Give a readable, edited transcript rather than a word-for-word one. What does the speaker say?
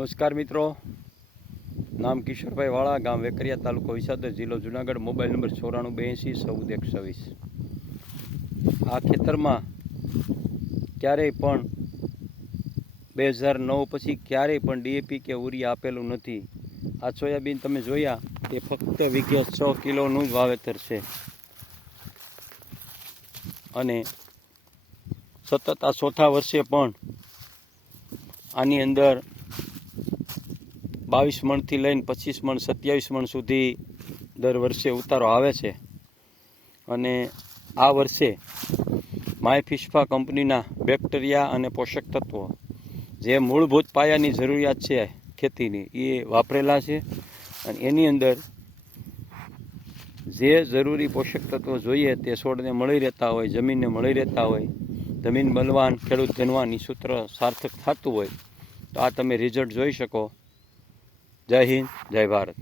નમસ્કાર મિત્રો, નામ કિશોરભાઈ વાળા, ગામ વેકરિયા, તાલુકો વિસાવદર, જિલ્લો જુનાગઢ, મોબાઈલ નંબર 9482140126। આ ખેતરમાં ક્યારેય પણ 2009 પછી ક્યારેય પણ ડીએપી કે ઉરિયા આપેલું નથી। આ સોયાબીન તમે જોયા તે ફક્ત વીઘે 6 કિલોનું જ વાવેતર છે અને સતત આ ચોથા વર્ષે પણ આની અંદર 22 મણથી લઈને 25 મણ 27 મણ સુધી દર વર્ષે ઉતારો આવે છે। અને આ વર્ષે માયફિસ્ફા કંપનીના બેક્ટેરિયા અને પોષક તત્વો જે મૂળભૂત પાયાની જરૂરિયાત છે ખેતીની એ વાપરેલા છે અને એની અંદર જે જરૂરી પોષક તત્વો જોઈએ તે છોડને મળી રહેતા હોય, જમીનને મળી રહેતા હોય, જમીન બલવાન ખેડૂત ધનવાન એ સૂત્ર સાર્થક થતું હોય તો આ તમે રિઝલ્ટ જોઈ શકો। જય હિન્દ, જય ભારત।